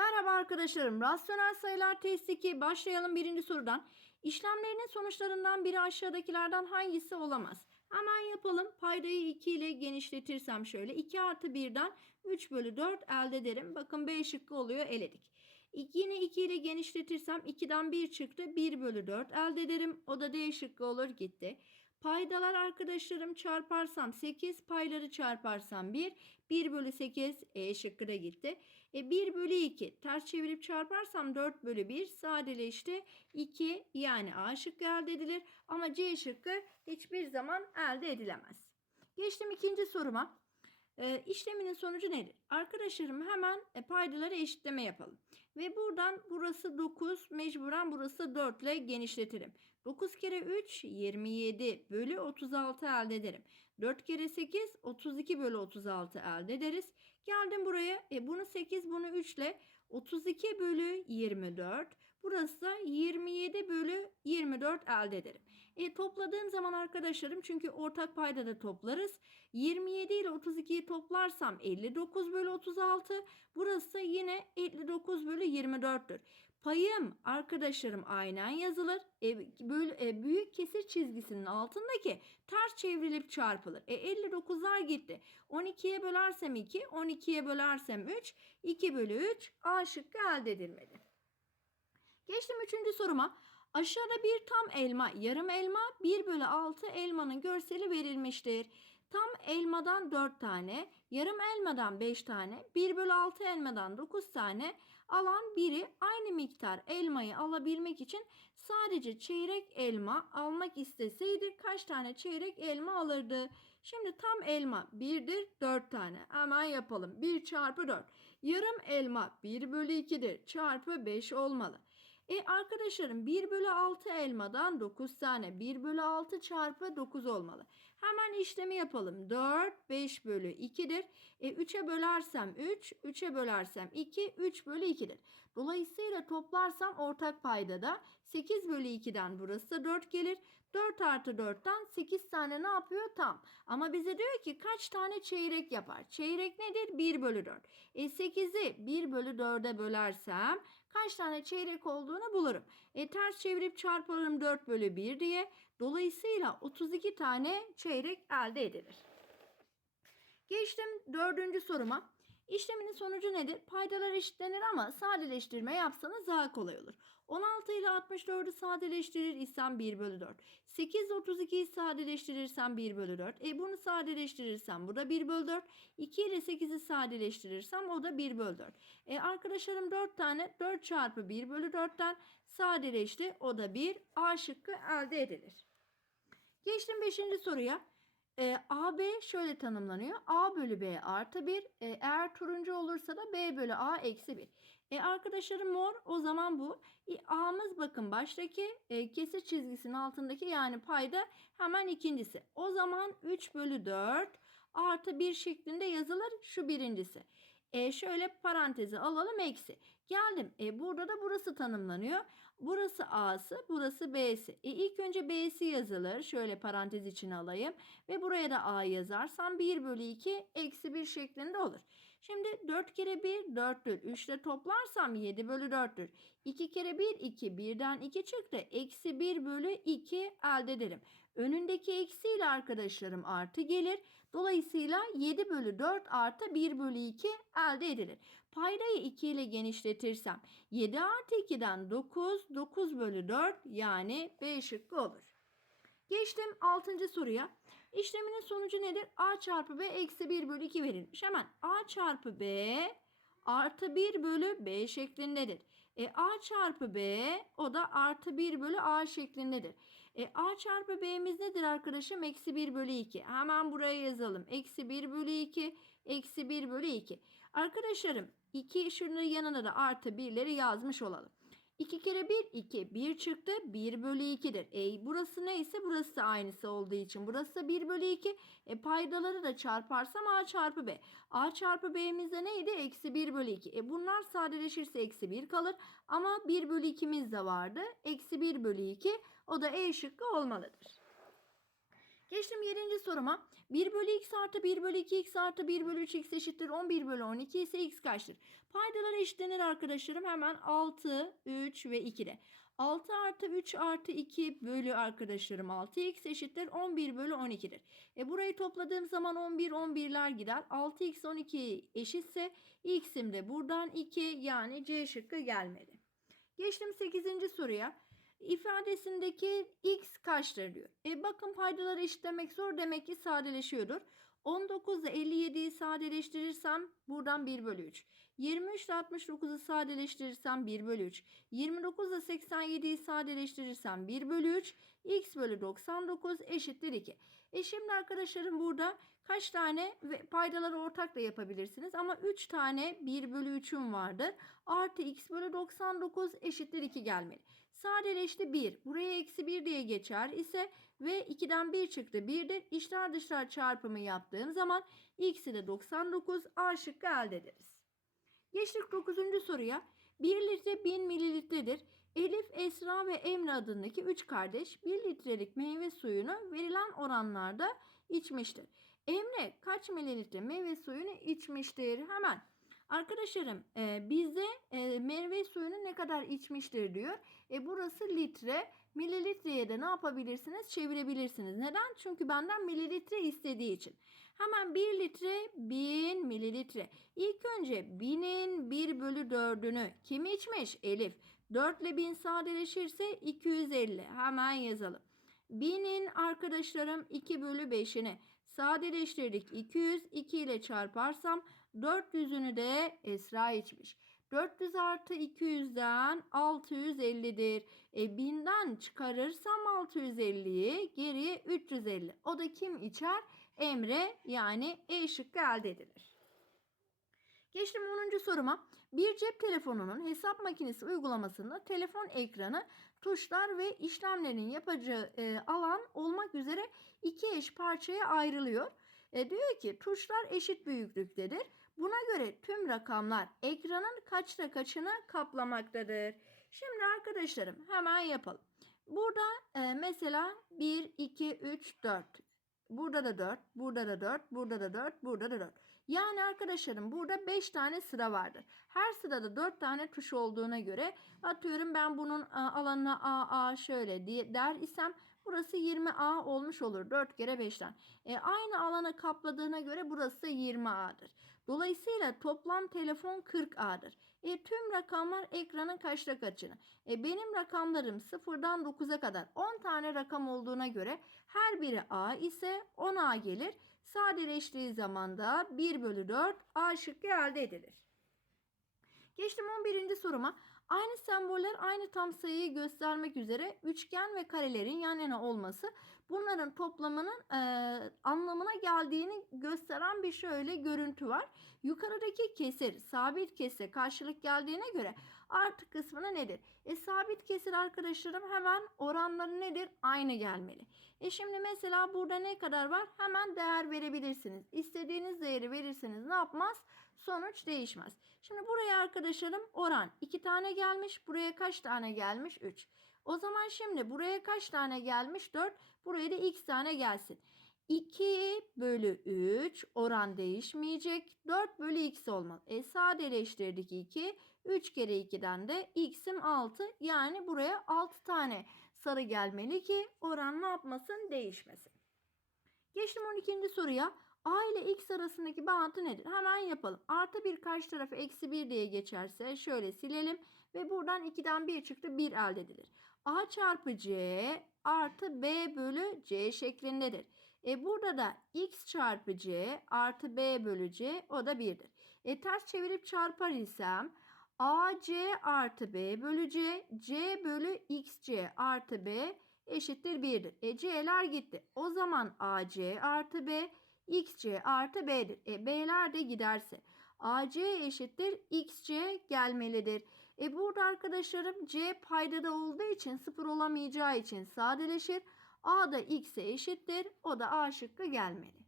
Merhaba arkadaşlarım. Rasyonel sayılar test 2. Başlayalım birinci sorudan. İşlemlerinin sonuçlarından biri aşağıdakilerden hangisi olamaz? Hemen yapalım. Paydayı 2 ile genişletirsem şöyle. 2 artı 1'den 3 bölü 4 elde ederim. Bakın B şıkkı oluyor eledik. Yine 2 ile genişletirsem 2'den 1 çıktı. 1 bölü 4 elde ederim. O da D şıkkı olur gitti. Paydalar arkadaşlarım çarparsam 8, payları çarparsam 1, 1 bölü 8 E şıkkı da gitti. E 1 bölü 2 ters çevirip çarparsam 4 bölü 1 sadeleşti 2 yani A şıkkı elde edilir ama C şıkkı hiçbir zaman elde edilemez. Geçtim ikinci soruma. E, işleminin sonucu nedir? Arkadaşlarım hemen e, paydaları eşitleme yapalım. Ve buradan burası 9 mecburen burası 4 ile genişletirim. 9 kere 3 27 bölü 36 elde ederim. 4 kere 8 32 bölü 36 elde ederiz. Geldim buraya e, bunu 8 bunu 3 ile 32 bölü 24 burası da 27 bölü 24 elde ederim. E, topladığım zaman arkadaşlarım çünkü ortak payda da toplarız. 27 ile 32'yi toplarsam 59 bölü 36 burası yine 59 bölü 24'tür. Payım arkadaşlarım aynen yazılır. E, böyle, e, büyük kesir çizgisinin altındaki ters çevrilip çarpılır. E, 59'lar gitti. 12'ye bölersem 2, 12'ye bölersem 3, 2 bölü 3 A şıkkı elde edilmeli. Geçtim üçüncü soruma. Aşağıda bir tam elma, yarım elma, 1 bölü 6 elmanın görseli verilmiştir. Tam elmadan 4 tane, yarım elmadan 5 tane, 1 bölü 6 elmadan 9 tane alan biri aynı miktar elmayı alabilmek için sadece çeyrek elma almak isteseydi kaç tane çeyrek elma alırdı? Şimdi tam elma 1'dir 4 tane. Hemen yapalım. 1 çarpı 4. Yarım elma 1 bölü 2'dir. Çarpı 5 olmalı. E arkadaşlarım 1 bölü 6 elmadan 9 tane. 1 bölü 6 çarpı 9 olmalı. Hemen işlemi yapalım. 4 5 bölü 2'dir. E 3'e bölersem 3, 3'e bölersem 2, 3 bölü 2'dir. Dolayısıyla toplarsam ortak paydada 8 bölü 2'den burası da 4 gelir. 4 artı 4'ten 8 tane ne yapıyor? Tam. Ama bize diyor ki kaç tane çeyrek yapar? Çeyrek nedir? 1 bölü 4. E 8'i 1 bölü 4'e bölersem kaç tane çeyrek olduğunu bulurum. E ters çevirip çarparım 4 bölü 1 diye. Dolayısıyla 32 tane çeyrek elde edilir. Geçtim dördüncü soruma. İşleminin sonucu nedir? Paydalar eşitlenir ama sadeleştirme yapsanız daha kolay olur. 16 ile 64'ü sadeleştirir isem 1 bölü 4. 8 ile 32'yi sadeleştirirsem 1 bölü 4. E bunu sadeleştirirsem bu da 1 bölü 4. 2 ile 8'i sadeleştirirsem o da 1 bölü 4. E arkadaşlarım 4 tane 4 çarpı 1 bölü 4'ten sadeleşti. O da 1. A şıkkı elde edilir. Geçtim 5. soruya. E, AB şöyle tanımlanıyor. A bölü B artı 1. E, eğer turuncu olursa da B bölü A eksi 1. E, arkadaşlarım mor o zaman bu. E, A'mız bakın baştaki e, kesir çizgisinin altındaki yani payda hemen ikincisi. O zaman 3 bölü 4 artı 1 şeklinde yazılır şu birincisi. E şöyle parantezi alalım eksi. Geldim. E burada da burası tanımlanıyor. Burası A'sı, burası B'si. E ilk önce B'si yazılır. Şöyle parantez içine alayım. Ve buraya da A yazarsam 1 bölü 2 eksi 1 şeklinde olur. Şimdi 4 kere 1 4'tür. 3 ile toplarsam 7 bölü 4'tür. 2 kere 1 2. 1'den 2 çıktı. Eksi 1 bölü 2 elde ederim. Önündeki eksiyle arkadaşlarım artı gelir. Dolayısıyla 7 bölü 4 artı 1 bölü 2 elde edilir. Paydayı 2 ile genişletirsem 7 artı 2'den 9, 9 bölü 4 yani B şıkkı olur. Geçtim 6. soruya. İşleminin sonucu nedir? A çarpı B eksi 1 bölü 2 verilmiş. Hemen A çarpı B artı 1 bölü B şeklindedir. E, A çarpı B o da artı 1 bölü A şeklindedir. E, A çarpı B'miz nedir arkadaşım? Eksi 1 bölü 2. Hemen buraya yazalım. Eksi 1 bölü 2. Eksi 1 bölü 2. Arkadaşlarım 2 şunun yanına da artı 1'leri yazmış olalım. 2 kere 1 2. 1 çıktı. 1 bölü 2'dir. E burası neyse burası aynısı olduğu için. Burası da 1 bölü 2. E paydaları da çarparsam A çarpı B. A çarpı B'mizde neydi? Eksi 1 bölü 2. E bunlar sadeleşirse eksi 1 kalır. Ama 1 bölü 2'miz de vardı. Eksi 1 bölü 2. O da E şıkkı olmalıdır. Geçtim 7. soruma. 1 bölü x artı 1 bölü 2x artı 1 bölü 3x eşittir 11 bölü 12 ise x kaçtır? Paydalar eşitlenir arkadaşlarım. Hemen 6, 3 ve 2'de. 6 artı 3 artı 2 bölü arkadaşlarım 6x eşittir 11 bölü 12'dir. E burayı topladığım zaman 11 11'ler gider. 6x 12 eşitse x'im de buradan 2 yani C şıkkı gelmedi. Geçtim 8. soruya. İfadesindeki x kaçtır diyor. E bakın paydaları eşitlemek zor demek ki sadeleşiyordur. 19 ile 57'yi sadeleştirirsem buradan 1 bölü 3. 23 ile 69'u sadeleştirirsem 1 bölü 3. 29 ile 87'yi sadeleştirirsem 1 bölü 3. x bölü 99 eşittir 2. E şimdi arkadaşlarım burada kaç tane paydaları ortak da yapabilirsiniz. Ama 3 tane 1 bölü 3'üm vardır. Artı x bölü 99 eşittir 2 gelmeli. Sadeleşti 1. Buraya eksi 1 diye geçer ise ve 2'den 1 çıktı 1'dir. İçler dışlar çarpımı yaptığım zaman x'i de 99 A şıkkı elde ederiz. Geçtik 9. soruya. 1 litre 1000 mililitredir. Elif, Esra ve Emre adındaki 3 kardeş 1 litrelik meyve suyunu verilen oranlarda içmiştir. Emre kaç mililitre meyve suyunu içmiştir? Hemen Arkadaşlarım e, bizde e, meyve suyunu ne kadar içmiştir diyor. E, burası litre. Mililitreye de ne yapabilirsiniz? Çevirebilirsiniz. Neden? Çünkü benden mililitre istediği için. Hemen 1 litre 1000 mililitre. İlk önce 1000'in 1 bölü 4'ünü kim içmiş? Elif. 4 ile 1000 sadeleşirse 250. Hemen yazalım. 1000'in arkadaşlarım 2 bölü 5'ini sadeleştirdik. 200 2 ile çarparsam 400'ünü de Esra içmiş. 400 artı 200'den 650'dir. E 1000'den çıkarırsam 650'yi geriye 350. O da kim içer? Emre yani E şıkkı elde edilir. Geçtim 10. soruma. Bir cep telefonunun hesap makinesi uygulamasında telefon ekranı, tuşlar ve işlemlerin yapacağı e, alan olmak üzere iki eş parçaya ayrılıyor. E, diyor ki tuşlar eşit büyüklüktedir. Buna göre tüm rakamlar ekranın kaçta kaçını kaplamaktadır. Şimdi arkadaşlarım hemen yapalım. Burada e, mesela 1, 2, 3, 4. Burada da 4, burada da 4, burada da 4, burada da 4. Yani arkadaşlarım burada 5 tane sıra vardır. Her sırada 4 tane tuş olduğuna göre atıyorum ben bunun alanına A, A şöyle diye der isem burası 20A olmuş olur. 4 kere 5'ten. E, aynı alanı kapladığına göre burası 20A'dır. Dolayısıyla toplam telefon 40A'dır. E, tüm rakamlar ekranın kaçta kaçını? E, benim rakamlarım 0'dan 9'a kadar 10 tane rakam olduğuna göre her biri A ise 10A gelir. Sadeleştiği zaman da 1 bölü 4 A şıkkı elde edilir. Geçtim 11. soruma. Aynı semboller aynı tam sayıyı göstermek üzere üçgen ve karelerin yan yana olması bunların toplamının e, anlamına geldiğini gösteren bir şöyle görüntü var. Yukarıdaki kesir sabit kesire karşılık geldiğine göre artı kısmına nedir? E sabit kesir arkadaşlarım hemen oranları nedir? Aynı gelmeli. E şimdi mesela burada ne kadar var? Hemen değer verebilirsiniz. İstediğiniz değeri verirseniz ne yapmaz? Sonuç değişmez. Şimdi buraya arkadaşlarım oran 2 tane gelmiş. Buraya kaç tane gelmiş? 3. O zaman şimdi buraya kaç tane gelmiş? 4. Buraya da x tane gelsin. 2 bölü 3 oran değişmeyecek. 4 bölü x olmalı. E sadeleştirdik 2. 3 kere 2'den de x'im 6. Yani buraya 6 tane sarı gelmeli ki oran ne yapmasın? Değişmesin. Geçtim 12. soruya. A ile x arasındaki bağıntı nedir? Hemen yapalım. Artı 1 karşı tarafı eksi 1 diye geçerse şöyle silelim. Ve buradan 2'den 1 çıktı 1 elde edilir. A çarpı C artı B bölü C şeklindedir. E burada da x çarpı C artı B bölü C o da 1'dir. E ters çevirip çarpar isem AC artı B bölü C C bölü XC artı B eşittir 1'dir. E C'ler gitti. O zaman AC artı B xc artı b'dir. E, b'ler de giderse ac eşittir xc gelmelidir. E burada arkadaşlarım c paydada olduğu için sıfır olamayacağı için sadeleşir. a da x'e eşittir. O da a şıkkı gelmeli.